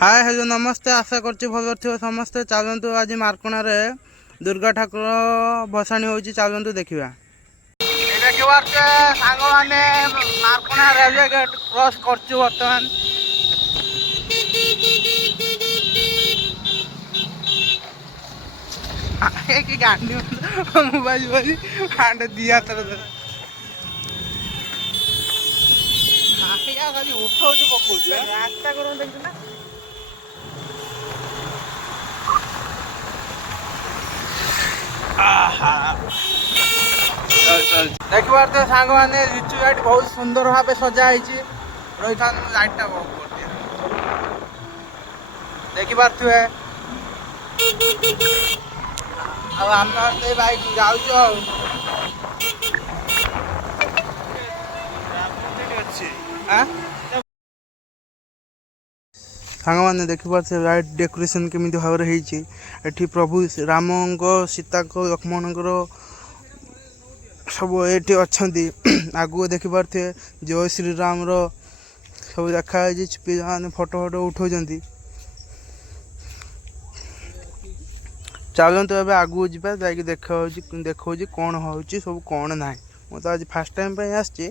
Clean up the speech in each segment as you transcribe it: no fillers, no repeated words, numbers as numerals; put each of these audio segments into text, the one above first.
Hi hello नमस्ते आशा करछि भल थो समस्ते। चलतु आज मार्कणा रे दुर्गा ठाकुर भसाणी होची चलतु देखिबा। सांग माने मार्कणा रेलवे गेट क्रॉस करछु वर्तमान। एक गांडी मोबाइल बाजी हांड दिया तर हाकिया खाली उठौछु पकोछु रास्ता करो देखिना। देखिए सांग मैंने लिचु लाइट बहुत सुंदर भाव सजाई रही था। लाइटा बहुत कर दिया देखी पारे आम बाइक जाऊ सांग मैंने देखिपे लाइट डेकोरेशन केमी भाव एठी प्रभु राम सीता लक्ष्मण सब ये अच्छा आगु देखिपे जय श्री राम सब देखाई पे फोटो फोटो उठाऊ। चलते ए आगू जा देखा कौन हो सब कौन ना। मैं तो आज फास्ट टाइम आसी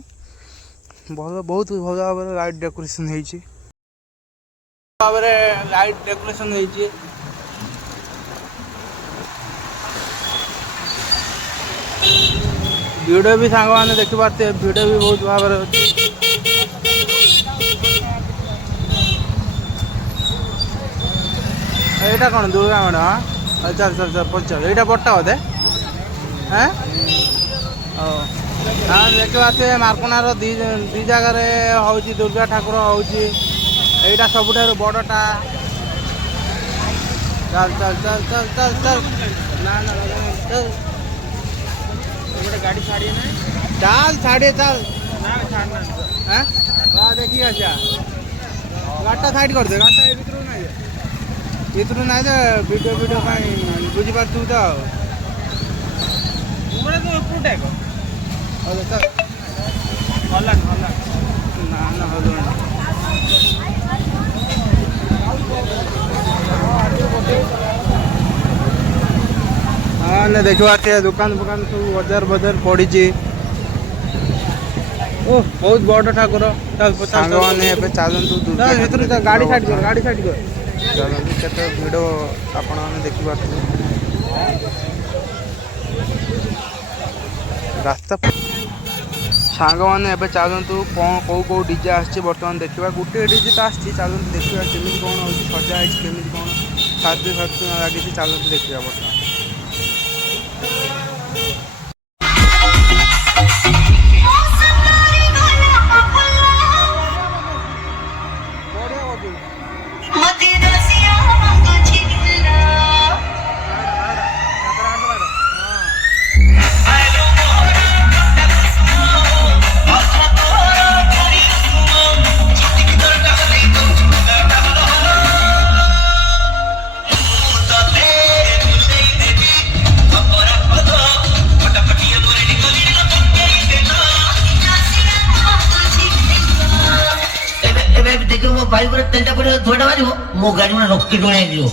बहुत भल भाव लाइट डेकोरेशन होती लाइट डेकोरेशन होती। वीडियो भी सांग मैंने देखी पारे वीडियो भी बहुत भाव यहाँ कौन दुर्गा मैडम। हाँ चल चल चल पचार यहाँ बटा बोधे हाँ देखी पारे मार्कणार दी जगार हूँ दुर्गा ठाकुर हूँ यहाँ सब बड़टा। चल चल चल चल चल चल ना ना चल गाड़ी छाड़िए ना चल छाड़िए चल हाँ देखिए अच्छा गाड़टा साइड कर दे गाड़टा भीतर ना वीडियो वीडियो कहीं बुझीपार तो ना ना हाँ ना देख पारे दुकान फुकान सब बजार बजार पड़ी ओ बहुत बड़ ठाकुर। सांग मैंने चलतु भर गाड़ी साइड कर गाड़ी साइड कर चलते केते भिड़ आपण देखिपे रास्ता। सांग मैंने चलतु कौन कौ कौ डीजे आसी बर्तमान देखा गोटे डीजे तो आसी चलते देखा केमी कौन हो सजा केमी कौन साजु साजु लगी चलते देखा बर्तमान। भाई पूरा तेलटा पूरा थोड़ा मारियो मो गाड़ी में रॉकेट बनाई दियो।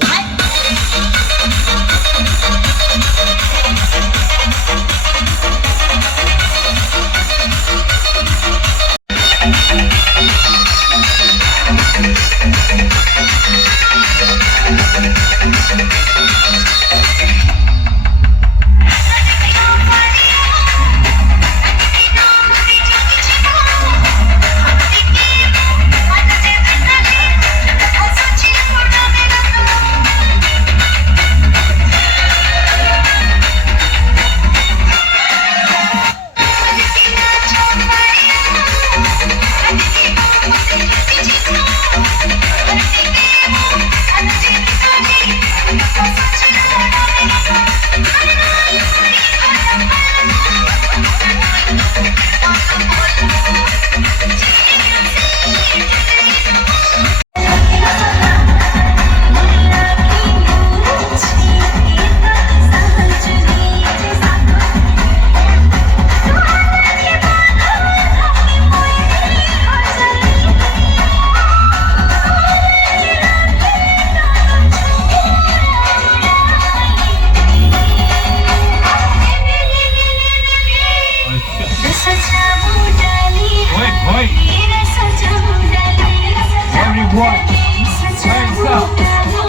Hands up.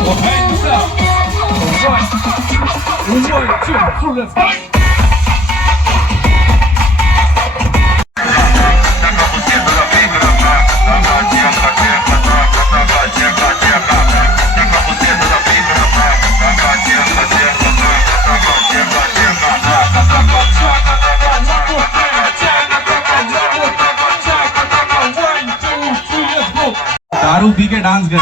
Well, hands up. Alright. 1, 2, 3, let's fight. दारू पी के डांस कर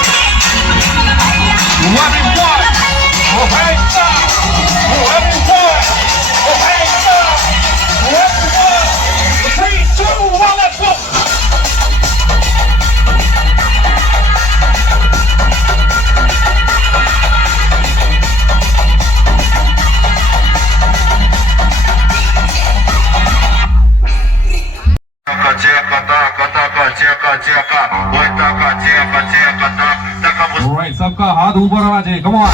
Alright, सबका हाथ ऊपर होना चाहिए. Come on.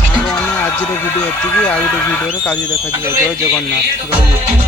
ସାଙ୍ଗମାନେ ଆଜିର ଭିଡ଼ିଓ ଏତିକି, ଆଉ ଗୋଟେ ଭିଡ଼ିଓରେ କାଲି ଦେଖାଯିବ। ଜୟ ଜଗନ୍ନାଥ ରହିଲି।